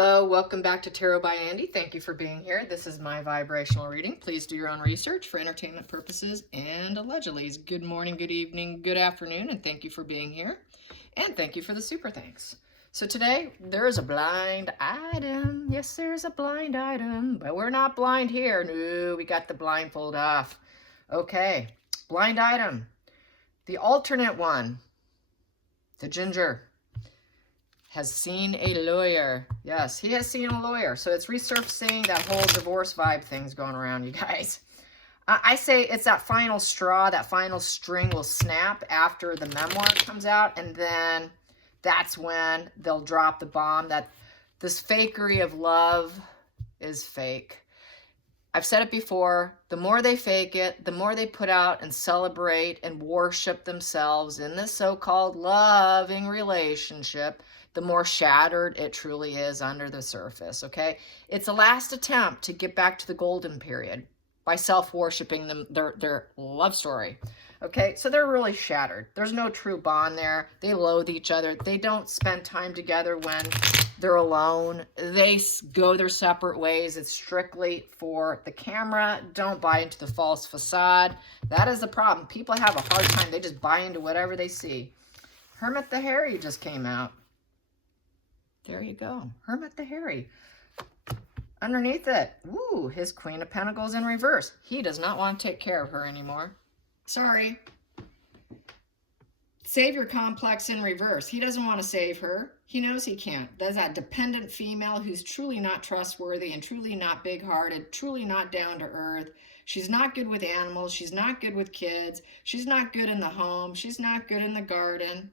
Hello, welcome back to Tarot by Andy. Thank you for being here. This is my vibrational reading. Please do your own research for entertainment purposes and allegedly. Good morning, good evening, good afternoon, and thank you for being here. And thank you for the super thanks. So today, there is a blind item. Yes, there's a blind item, but we're not blind here. No, we got the blindfold off. Okay, blind item. The alternate one, the ginger, has seen a lawyer. Yes, he has seen a lawyer. So it's resurfacing that whole divorce vibe thing's going around, you guys. I say it's that final straw, that final string will snap after the memoir comes out, and then that's when they'll drop the bomb that this fakery of love is fake. I've said it before, the more they fake it, the more they put out and celebrate and worship themselves in this so-called loving relationship, the more shattered it truly is under the surface, okay? It's a last attempt to get back to the golden period by self-worshiping them, their love story, okay? So they're really shattered. There's no true bond there. They loathe each other. They don't spend time together when they're alone. They go their separate ways. It's strictly for the camera. Don't buy into the false facade. That is the problem. People have a hard time. They just buy into whatever they see. Hermit the Hairy just came out. There you go. Hermit the Hairy. Underneath it, ooh, his Queen of Pentacles in reverse. He does not want to take care of her anymore. Sorry. Savior complex in reverse. He doesn't want to save her. He knows he can't. There's that dependent female who's truly not trustworthy and truly not big-hearted, truly not down to earth. She's not good with animals. She's not good with kids. She's not good in the home. She's not good in the garden.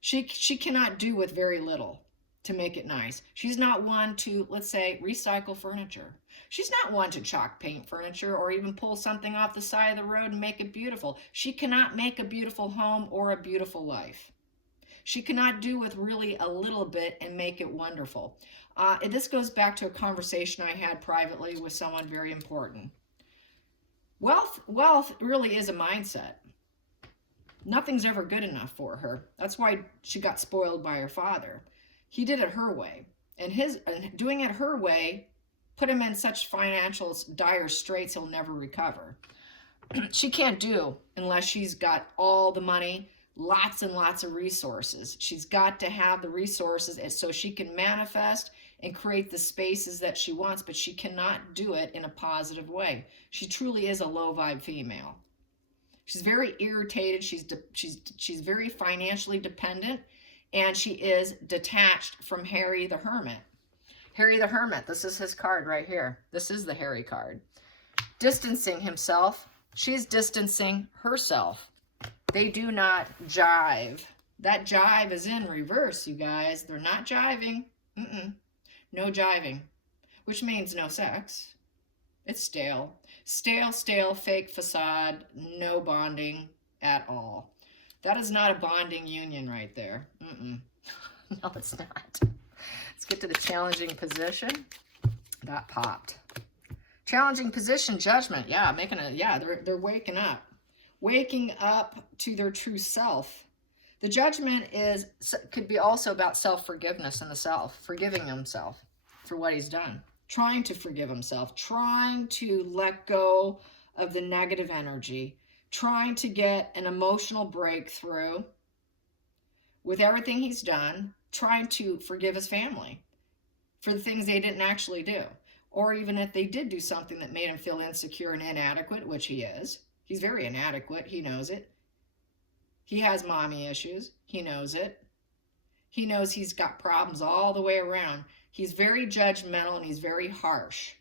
She cannot do with very little to make it nice. She's not one to, let's say, recycle furniture. She's not one to chalk paint furniture or even pull something off the side of the road and make it beautiful. She cannot make a beautiful home or a beautiful life. She cannot do with really a little bit and make it wonderful. This goes back to a conversation I had privately with someone very important. Wealth really is a mindset. Nothing's ever good enough for her. That's why she got spoiled by her father. He did it her way, and doing it her way put him in such financial dire straits he'll never recover. She can't do unless she's got all the money, lots and lots of resources. She's got to have the resources so she can manifest and create the spaces that she wants, but she cannot do it in a positive way. She truly is a low vibe female. She's very irritated. She's very financially dependent. And she is detached from Harry the Hermit. Harry the Hermit, this is his card right here. This is the Harry card. Distancing himself. She's distancing herself. They do not jive. That jive is in reverse, you guys. They're not jiving. No jiving. Which means no sex. It's stale. Stale, fake facade. No bonding at all. That is not a bonding union right there. No, it's not. Let's get to the challenging position. That popped. Challenging position, judgment. Yeah, they're waking up. Waking up to their true self. The judgment could be also about self-forgiveness in the self. Forgiving himself for what he's done. Trying to forgive himself. Trying to let go of the negative energy. Trying to get an emotional breakthrough with everything he's done, trying to forgive his family for the things they didn't actually do. Or even if they did do something that made him feel insecure and inadequate, which he is. He's very inadequate. He knows it. He has mommy issues. He knows it. He knows he's got problems all the way around. He's very judgmental and he's very harsh.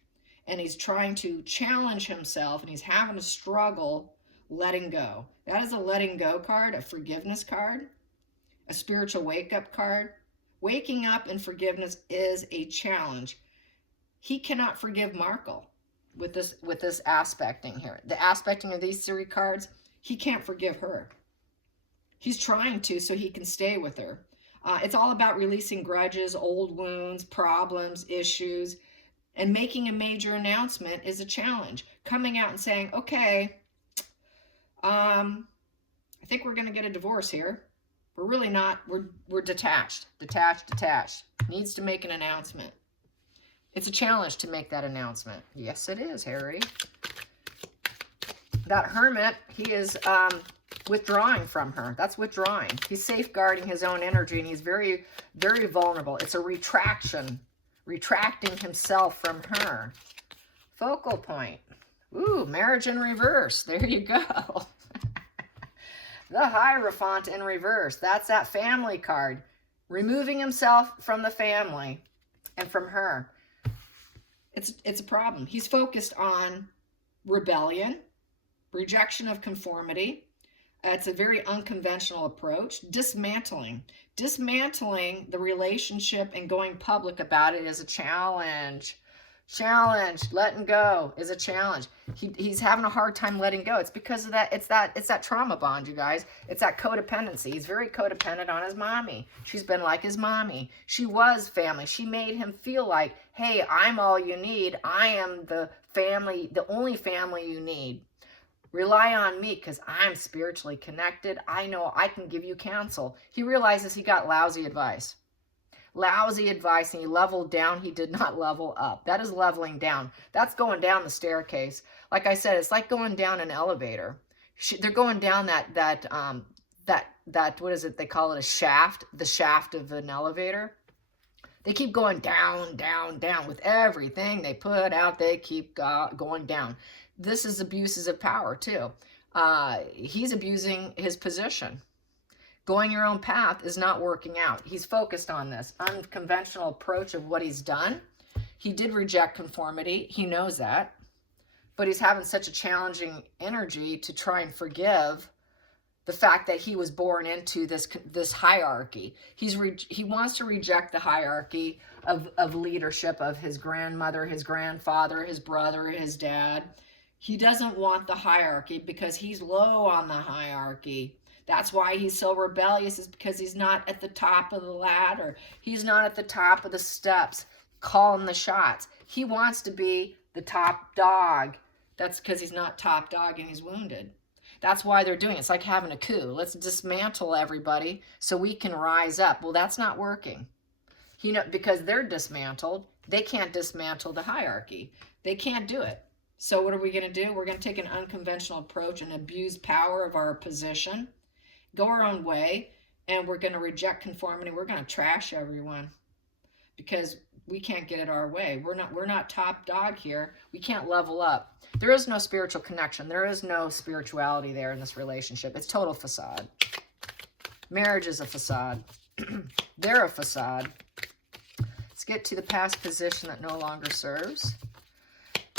And he's trying to challenge himself and he's having a struggle letting go. That is a letting go card, a forgiveness card, a spiritual wake-up card. Waking up and forgiveness is a challenge. He cannot forgive Markle with this aspecting here. The aspecting of these three cards, he can't forgive her. He's trying to so he can stay with her. It's all about releasing grudges, old wounds, problems, issues, and making a major announcement is a challenge. Coming out and saying, okay, I think we're going to get a divorce here. We're really not. We're detached. Needs to make an announcement. It's a challenge to make that announcement. Yes, it is, Harry. That Hermit, he is withdrawing from her. That's withdrawing. He's safeguarding his own energy, and he's very, very vulnerable. It's a retraction, retracting himself from her. Focal point. Ooh, marriage in reverse. There you go. The Hierophant in reverse. That's that family card. Removing himself from the family and from her. It's a problem. He's focused on rebellion, rejection of conformity. It's a very unconventional approach. Dismantling the relationship and going public about it is a challenge. Letting go is a challenge. He's having a hard time letting go. It's because of that. It's that trauma bond, you guys. It's that codependency. He's very codependent on his mommy. She's been like his mommy. She was family. She made him feel like, hey, I'm all you need. I am the family, the only family you need. Rely on me because I'm spiritually connected. I know I can give you counsel. He realizes he got lousy advice. Lousy advice, and he leveled down. He did not level up. That is leveling down. That's going down the staircase. Like I said, it's like going down an elevator. They're going down that what is it? They call it a shaft, the shaft of an elevator. They keep going down, down, down with everything they put out. They keep going down. This is abuses of power too. He's abusing his position. Going your own path is not working out. He's focused on this unconventional approach of what he's done. He did reject conformity. He knows that. But he's having such a challenging energy to try and forgive the fact that he was born into this hierarchy. He wants to reject the hierarchy of leadership of his grandmother, his grandfather, his brother, his dad. He doesn't want the hierarchy because he's low on the hierarchy. That's why he's so rebellious, is because he's not at the top of the ladder. He's not at the top of the steps calling the shots. He wants to be the top dog. That's because he's not top dog and he's wounded. That's why they're doing it. It's like having a coup. Let's dismantle everybody so we can rise up. Well, that's not working. Because they're dismantled, they can't dismantle the hierarchy. They can't do it. So what are we going to do? We're going to take an unconventional approach and abuse power of our position. Go our own way, and we're going to reject conformity. We're going to trash everyone because we can't get it our way. We're not top dog here. We can't level up. There is no spiritual connection. There is no spirituality there in this relationship. It's total facade. Marriage is a facade. They're a facade. Let's get to the past position that no longer serves.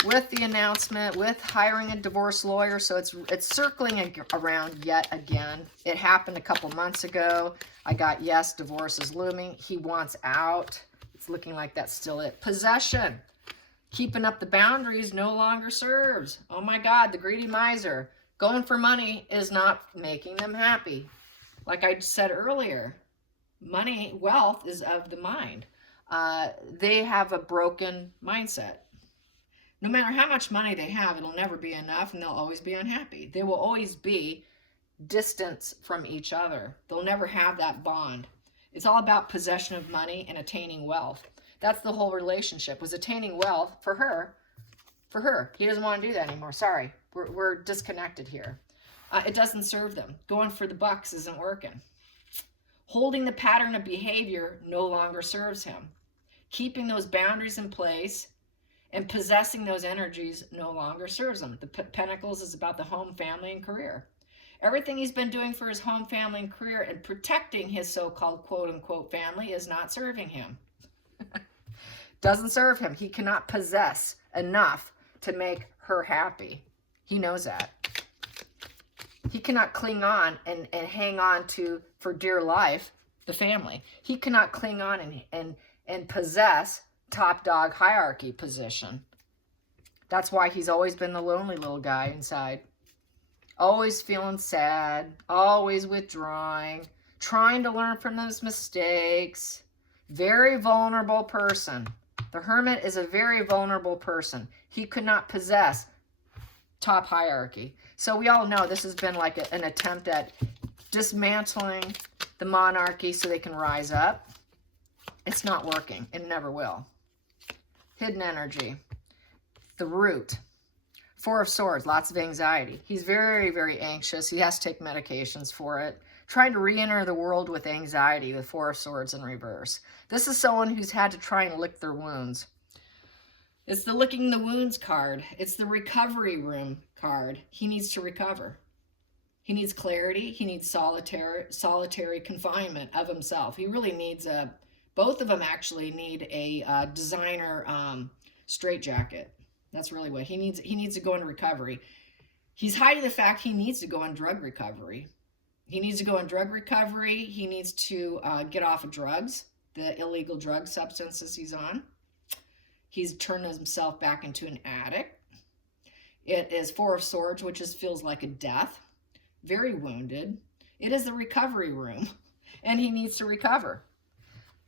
With the announcement, with hiring a divorce lawyer, so it's circling around yet again. It happened a couple months ago. I got, yes, divorce is looming. He wants out. It's looking like that's still it. Possession. Keeping up the boundaries no longer serves. Oh my God, the greedy miser. Going for money is not making them happy. Like I said earlier, money, wealth is of the mind. They have a broken mindset. No matter how much money they have, it'll never be enough, and they'll always be unhappy. They will always be distance from each other. They'll never have that bond. It's all about possession of money and attaining wealth. That's the whole relationship, was attaining wealth for her. For her. He doesn't want to do that anymore. Sorry. We're disconnected here. It doesn't serve them. Going for the bucks isn't working. Holding the pattern of behavior no longer serves him. Keeping those boundaries in place and possessing those energies no longer serves him. The Pentacles is about the home, family, and career. Everything he's been doing for his home, family, and career and protecting his so-called quote-unquote family is not serving him. Doesn't serve him. He cannot possess enough to make her happy. He knows that. He cannot cling on and hang on to, for dear life, the family. He cannot cling on and possess top dog hierarchy position. That's why he's always been the lonely little guy inside. Always feeling sad, always withdrawing, trying to learn from those mistakes. Very vulnerable person. The Hermit is a very vulnerable person. He could not possess top hierarchy. So we all know this has been like an attempt at dismantling the monarchy so they can rise up. It's not working. It never will. hidden energy, the root. Four of Swords, lots of anxiety. He's very, very anxious. He has to take medications for it. Trying to re-enter the world with anxiety, with Four of Swords in reverse. This is someone who's had to try and lick their wounds. It's the licking the wounds card. It's the recovery room card. He needs to recover. He needs clarity. He needs solitary confinement of himself. He really needs both of them actually need a designer straitjacket. That's really what he needs. He needs to go into recovery. He's hiding the fact he needs to go on drug recovery. He needs to go on drug recovery. He needs to get off of drugs, the illegal drug substances he's on. He's turned himself back into an addict. It is Four of Swords, which feels like a death. Very wounded. It is the recovery room, and he needs to recover.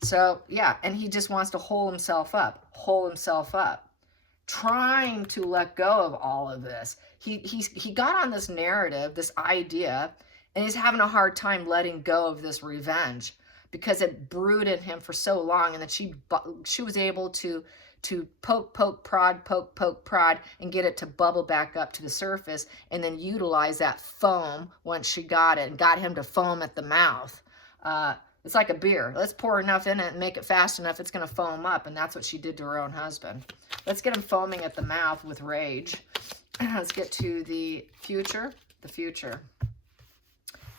So, yeah, and he just wants to hold himself up, trying to let go of all of this. He got on this narrative, this idea, and he's having a hard time letting go of this revenge because it brewed in him for so long, and that she was able to poke, prod, and get it to bubble back up to the surface, and then utilize that foam once she got it and got him to foam at the mouth. It's like a beer. Let's pour enough in it and make it fast enough it's going to foam up, and that's what she did to her own husband. Let's get him foaming at the mouth with rage. Let's get to the future. The future.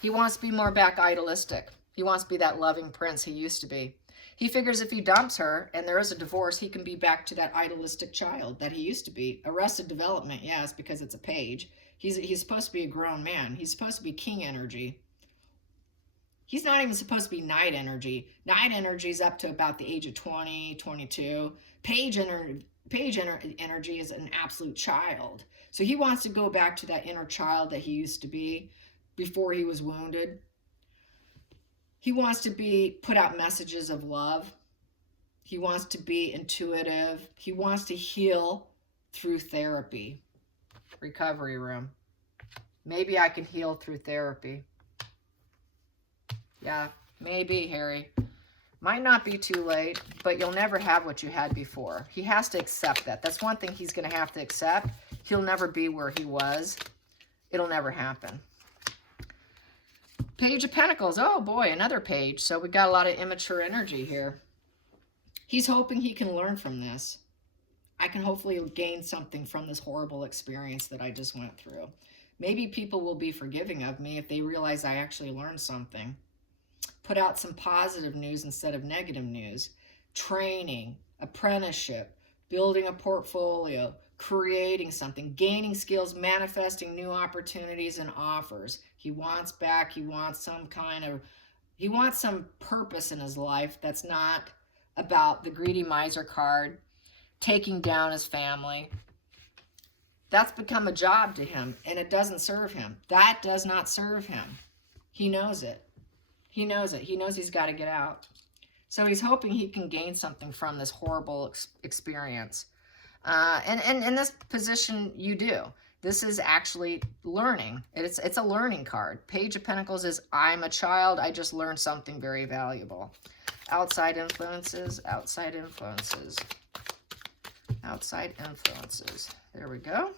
He wants to be more back idealistic. He wants to be that loving prince he used to be. He figures if he dumps her and there is a divorce, he can be back to that idealistic child that he used to be. Arrested Development, yes, because it's a page. He's supposed to be a grown man. He's supposed to be king energy. He's not even supposed to be knight energy. Knight energy is up to about the age of 20, 22. Page energy is an absolute child. So he wants to go back to that inner child that he used to be before he was wounded. He wants to put out messages of love. He wants to be intuitive. He wants to heal through therapy. Recovery room. Maybe I can heal through therapy. Yeah, maybe, Harry. Might not be too late, but you'll never have what you had before. He has to accept that. That's one thing he's going to have to accept. He'll never be where he was. It'll never happen. Page of Pentacles. Oh, boy, another page. So we got a lot of immature energy here. He's hoping he can learn from this. I can hopefully gain something from this horrible experience that I just went through. Maybe people will be forgiving of me if they realize I actually learned something. Put out some positive news instead of negative news. Training, apprenticeship, building a portfolio, creating something, gaining skills, manifesting new opportunities and offers. He wants back, he wants some purpose in his life that's not about the greedy miser card, taking down his family. That's become a job to him, and it doesn't serve him. That does not serve him. He knows it. He knows it. He knows he's got to get out. So he's hoping he can gain something from this horrible experience. And in this position, you do. This is actually learning. It's a learning card. Page of Pentacles is, I'm a child. I just learned something very valuable. Outside influences, outside influences, outside influences. There we go.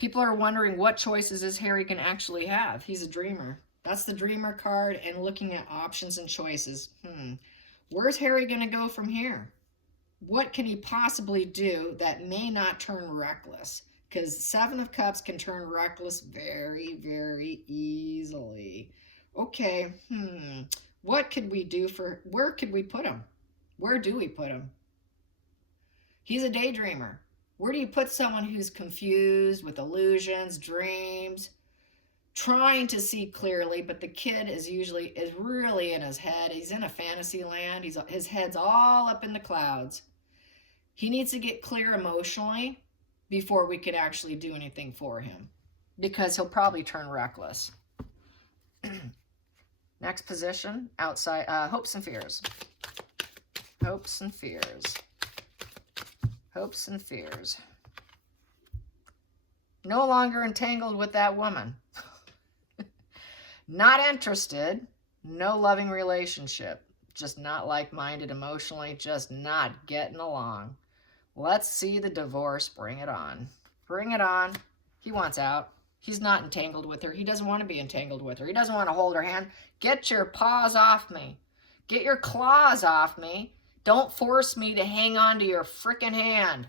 People are wondering what choices is Harry can actually have. He's a dreamer. That's the dreamer card, and looking at options and choices. Where's Harry going to go from here? What can he possibly do that may not turn reckless? Because Seven of Cups can turn reckless very, very easily. Okay, what could we do where could we put him? Where do we put him? He's a daydreamer. Where do you put someone who's confused with illusions, dreams, trying to see clearly, but the kid is really in his head. He's in a fantasy land. His head's all up in the clouds. He needs to get clear emotionally before we can actually do anything for him, because he'll probably turn reckless. Next position, outside, hopes and fears. Hopes and fears. Hopes and fears. No longer entangled with that woman. Not interested. No loving relationship. just not like-minded emotionally, just not getting along. Let's see the divorce. Bring it on. Bring it on. He wants out. He's not entangled with her. He doesn't want to be entangled with her. He doesn't want to hold her hand. Get your paws off me. Get your claws off me. Don't force me to hang on to your frickin' hand.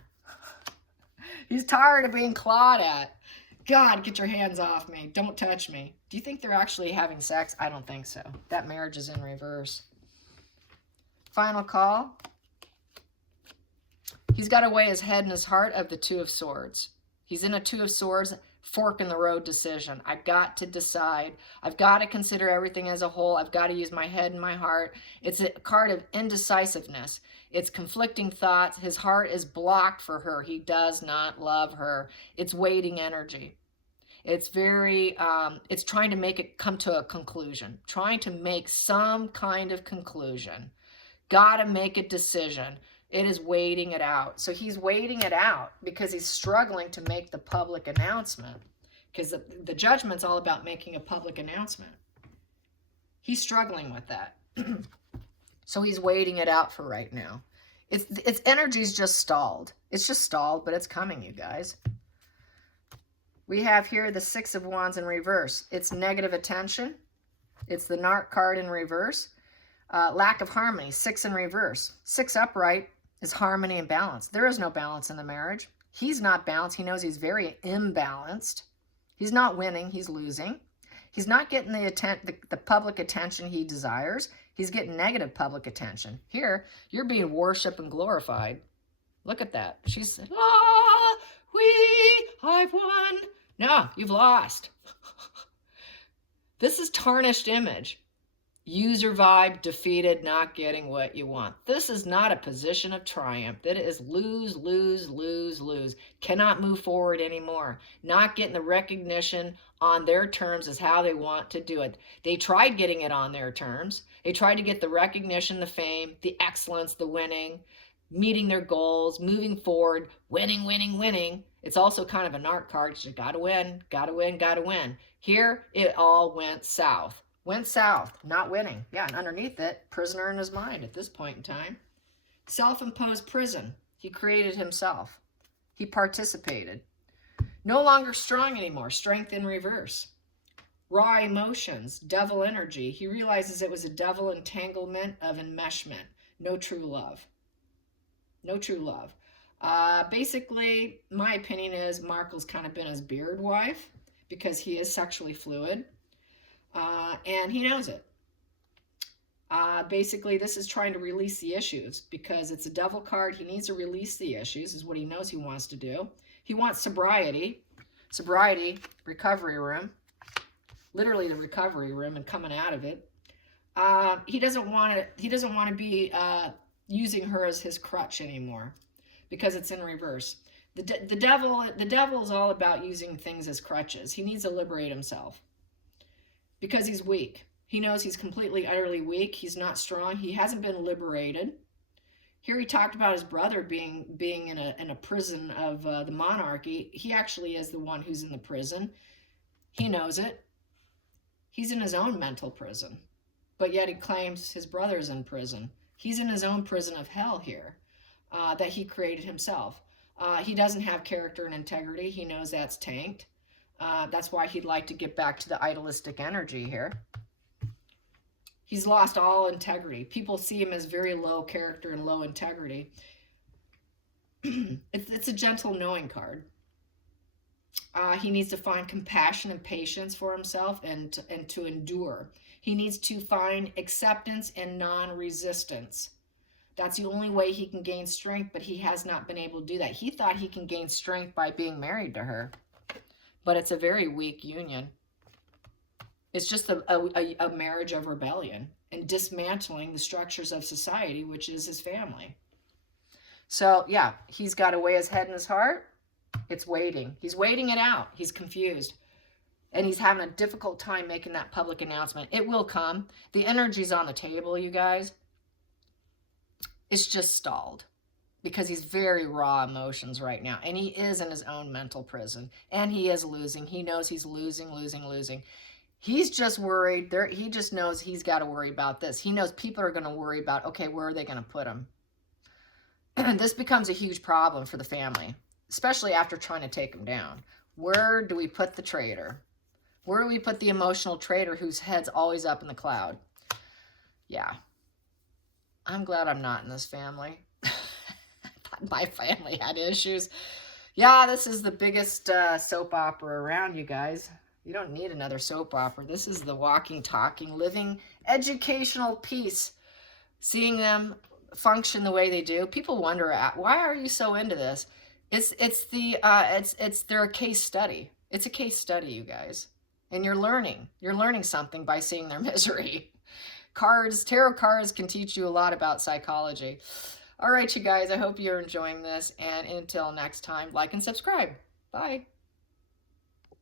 He's tired of being clawed at. God, get your hands off me. Don't touch me. Do you think they're actually having sex? I don't think so. That marriage is in reverse. Final call. He's got to weigh his head and his heart of the Two of Swords. He's in a Two of Swords, fork in the road decision. I've got to decide. I've got to consider everything as a whole. I've got to use my head and my heart. It's a card of indecisiveness. It's conflicting thoughts. His heart is blocked for her. He does not love her. It's waiting energy. It's very, it's trying to make it come to a conclusion. Trying to make some kind of conclusion. Got to make a decision. It is waiting it out. So he's waiting it out because he's struggling to make the public announcement. Because the judgment's all about making a public announcement. He's struggling with that. So he's waiting it out for right now. Its energy's just stalled. It's just stalled, but it's coming, you guys. We have here the Six of Wands in reverse. It's negative attention. It's the Narc card in reverse. Lack of harmony, 6 in reverse. 6 upright is harmony and balance. There is no balance in the marriage. He's not balanced. He knows he's very imbalanced. He's not winning. He's losing. He's not getting the public attention he desires. He's getting negative public attention. Here, you're being worshipped and glorified. Look at that. She's, I've won. No, you've lost. This is tarnished image. User vibe, defeated, not getting what you want. This is not a position of triumph. That is lose, lose, lose, lose. Cannot move forward anymore. Not getting the recognition on their terms as how they want to do it. They tried getting it on their terms. They tried to get the recognition, the fame, the excellence, the winning, meeting their goals, moving forward, winning, winning, winning. It's also kind of a narc card. You gotta win, gotta win, gotta win. Here, it all went south. Went south, not winning. Yeah, and underneath it, prisoner in his mind at this point in time. Self-imposed prison. He created himself. He participated. No longer strong anymore. Strength in reverse. Raw emotions. Devil energy. He realizes it was a devil entanglement of enmeshment. No true love. No true love. Basically, my opinion is Markle's kind of been his beard wife because he is sexually fluid. And he knows it. Basically, this is trying to release the issues because it's a devil card. He needs to release the issues is what he knows he wants to do. He wants sobriety. Sobriety, recovery room. Literally the recovery room and coming out of it. He doesn't want to be using her as his crutch anymore because it's in reverse. The devil is all about using things as crutches. He needs to liberate himself. Because he's weak. He knows he's completely, utterly weak. He's not strong. He hasn't been liberated. Here he talked about his brother being in a prison of the monarchy. He actually is the one who's in the prison. He knows it. He's in his own mental prison. But yet he claims his brother's in prison. He's in his own prison of hell here that he created himself. He doesn't have character and integrity. He knows that's tanked. That's why he'd like to get back to the idealistic energy here. He's lost all integrity. People see him as very low character and low integrity. It's a gentle knowing card. He needs to find compassion and patience for himself and to endure. He needs to find acceptance and non-resistance. That's the only way he can gain strength, but he has not been able to do that. He thought he can gain strength by being married to her. But it's a very weak union. It's just a marriage of rebellion and dismantling the structures of society, which is his family. So, yeah, he's got to weigh his head and his heart. It's waiting. He's waiting it out. He's confused. And he's having a difficult time making that public announcement. It will come. The energy's on the table, you guys. It's just stalled. Because he's very raw emotions right now. And he is in his own mental prison. And he is losing. He knows he's losing, losing, losing. He's just worried. He just knows he's got to worry about this. He knows people are going to worry about, okay, where are they going to put him? This becomes a huge problem for the family, especially after trying to take him down. Where do we put the traitor? Where do we put the emotional traitor whose head's always up in the cloud? Yeah. I'm glad I'm not in this family. My family had issues. Yeah, this is the biggest soap opera around, you guys. You don't need another soap opera. This is the walking, talking, living, educational piece. Seeing them function the way they do. People wonder, why are you so into this? They're a case study. It's a case study, you guys. And you're learning. You're learning something by seeing their misery. Tarot cards can teach you a lot about psychology. All right, you guys, I hope you're enjoying this. And until next time, like and subscribe. Bye.